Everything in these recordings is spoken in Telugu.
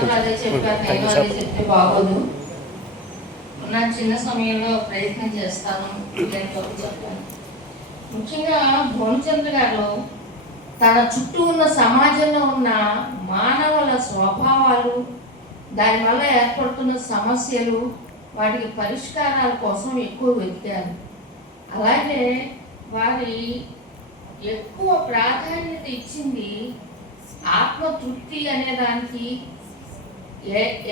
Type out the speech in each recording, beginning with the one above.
అందరూ అదే చెప్పారు, నేను అదే చెప్తే బాగోదు. నా చిన్న సమయంలో ప్రయత్నం చేస్తాను చెప్పాను. ముఖ్యంగా భోమచంద్ర గారు తన చుట్టూ ఉన్న సమాజంలో ఉన్న మానవుల స్వభావాలు, దానివల్ల ఏర్పడుతున్న సమస్యలు, వాటికి పరిష్కారాల కోసం ఎక్కువ వెతికారు. అలాగే వారి ఎక్కువ ప్రాధాన్యత ఇచ్చింది ఆత్మతృప్తి అనే దానికి,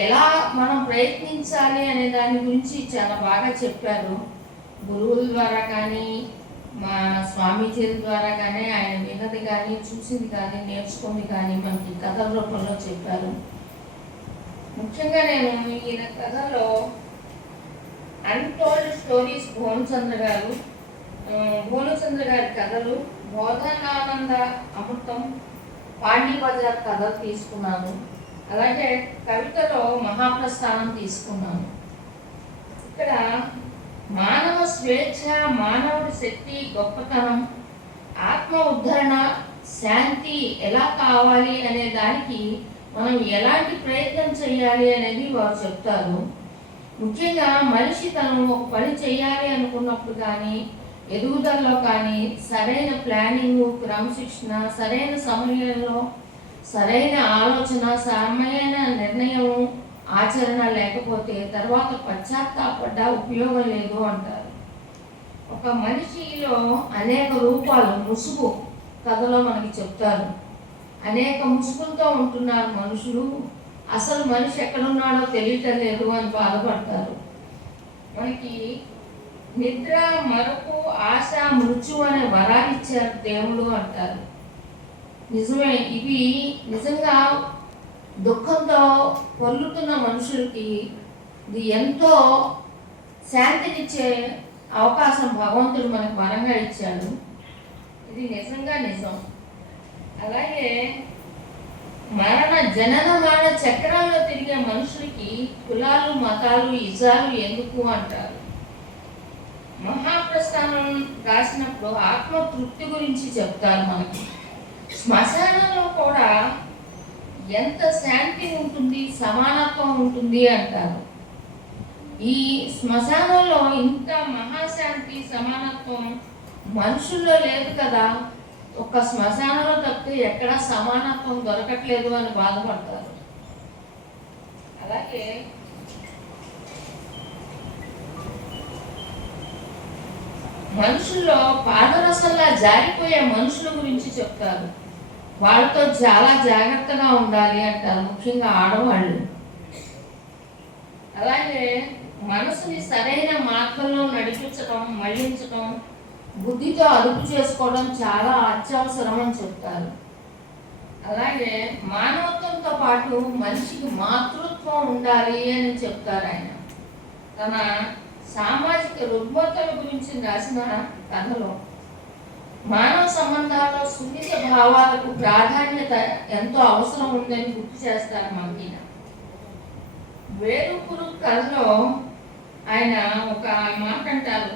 ఎలా మనం ప్రయత్నించాలి అనే దాని గురించి చాలా బాగా చెప్పారు. గురువుల ద్వారా కానీ, మా స్వామీజీల ద్వారా కానీ, ఆయన విన్నది కానీ, చూసింది కానీ, నేర్చుకుంది కానీ మనకి కథల రూపంలో చెప్పారు. ముఖ్యంగా నేను ఈయన కథలో అన్టోల్డ్ స్టోరీస్ భోమచంద్ర గారి కథలు, బోధనానంద అమృతం, పాండీ బజార్ కథలు తీసుకున్నాను. అలాగే కవితలో మహాప్రస్థానం తీసుకున్నాను. ఇక్కడ మానవ స్వేచ్ఛ, మానవుడి శక్తి, గొప్పతనం, ఆత్మ ఉద్ధరణ, శాంతి ఎలా కావాలి అనే దానికి మనం ఎలాంటి ప్రయత్నం చేయాలి అనేది వారు చెప్తారు. ముఖ్యంగా మనిషి తను ఒక పని చేయాలి అనుకున్నప్పుడు కానీ, ఎదుగుదలలో కానీ సరైన ప్లానింగ్, క్రమశిక్షణ, సరైన సమయంలో సరైన ఆలోచన, సరైన నిర్ణయం, ఆచరణ లేకపోతే తర్వాత పశ్చాత్తాపడ్డా ఉపయోగం లేదు అంటారు. ఒక మనిషిలో అనేక రూపాలు, ముసుగు కథలో మనకి చెప్తారు. అనేక ముసుగులతో ఉంటున్నారు మనుషులు, అసలు మనిషి ఎక్కడున్నాడో తెలియటం లేదు అని బాధపడతారు. మనకి నిద్ర, మరపు, ఆశ, మృత్యు అనే వరాలు ఇచ్చారు దేవుడు అంటారు. నిజమే, ఇవి నిజంగా దుఃఖంతో పొర్లుతున్న మనుషులకి ఇది ఎంతో శాంతినిచ్చే అవకాశం భగవంతుడు మనకు వరంగా ఇచ్చాడు. ఇది నిజంగా నిజం. అలాగే జనన మరణ చక్రాల్లో తిరిగే మనుషులకి కులాలు, మతాలు, ఇజాలు ఎందుకు అంటారు. మహాప్రస్థానం రాసినప్పుడు ఆత్మతృప్తి గురించి చెప్తారు మనకి. శ్మశానంలో కూడా ఎంత శాంతి ఉంటుంది, సమానత్వం ఉంటుంది అంటారు. ఈ శ్మశానంలో ఇంత మహాశాంతి, సమానత్వం మనుషుల్లో లేదు కదా. ఒక్క శ్మశానంలో తప్పితే ఎక్కడ సమానత్వం దొరకట్లేదు అని బాధపడతారు. అలాగే మనుషుల్లో పాదరసంలా జారిపోయే మనుషుల గురించి చెప్తారు. వాళ్ళతో చాలా జాగ్రత్తగా ఉండాలి అంటారు, ముఖ్యంగా ఆడవాళ్ళు. అలాగే మనసుని సరైన మార్గంలో నడిపించడం, మళ్లించడం, బుద్ధితో అదుపు చేసుకోవడం చాలా అత్యవసరం అని చెప్తారు. అలాగే మానవత్వంతో పాటు మనిషికి మాతృత్వం ఉండాలి అని చెప్తారు ఆయన. తన సామాజిక రుగ్మతల గురించి రాసిన కథలో మానవ సంబంధాల్లో సున్నిత భావాలకు ప్రాధాన్యత ఎంతో అవసరం ఉందని గుర్తు చేస్తారు మనకి. వేరుపురు కథలో ఆయన ఒక మాట అంటారు,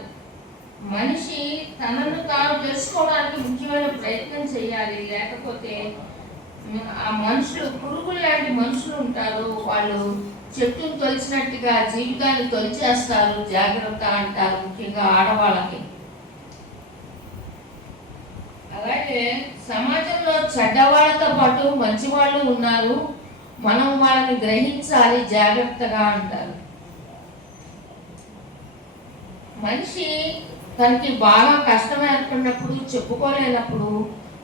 మనిషి తనను తాను తెలుసుకోవడానికి ముఖ్యమైన ప్రయత్నం చేయాలి, లేకపోతే ఆ మనుషులు పురుగులు లాంటి మనుషులు ఉంటారు, వాళ్ళు చెట్టును తొలిచినట్టుగా జీవితాన్ని తొలిచేస్తారు, జాగ్రత్త అంటారు, ముఖ్యంగా ఆడవాళ్ళకి. అలాగే సమాజంలో చెడ్డవాళ్ళతో పాటు మంచి వాళ్ళు ఉన్నారు, మనం వాళ్ళని గ్రహించాలి జాగ్రత్తగా అంటారు. మనిషి తనకి బాగా కష్టం ఏర్పడినప్పుడు, చెప్పుకోలేనప్పుడు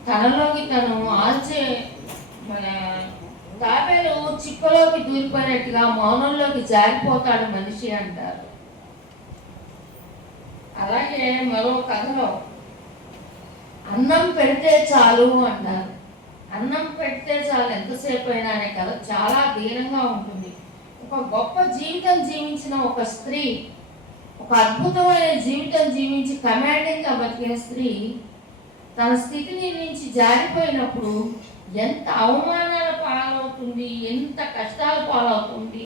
తనలోకి తను ఆల్చే మన తాబేలు చిప్పలోకి దూరిపోయినట్టుగా మౌనంలోకి జారిపోతాడు మనిషి అంటారు. అలాగే మరో కథలో అన్నం పెడితే చాలు అంటారు. అన్నం పెడితే చాలు ఎంతసేపు అయినా అనే కథ చాలా దీనంగా ఉంటుంది. ఒక గొప్ప జీవితం జీవించిన ఒక స్త్రీ, ఒక అద్భుతమైన జీవితం జీవించి కమాండింగ్గా బతికిన స్త్రీ తన స్థితిని నుంచి జారిపోయినప్పుడు ఎంత అవమానాల పాలవుతుంది, ఎంత కష్టాల పాలవుతుంది.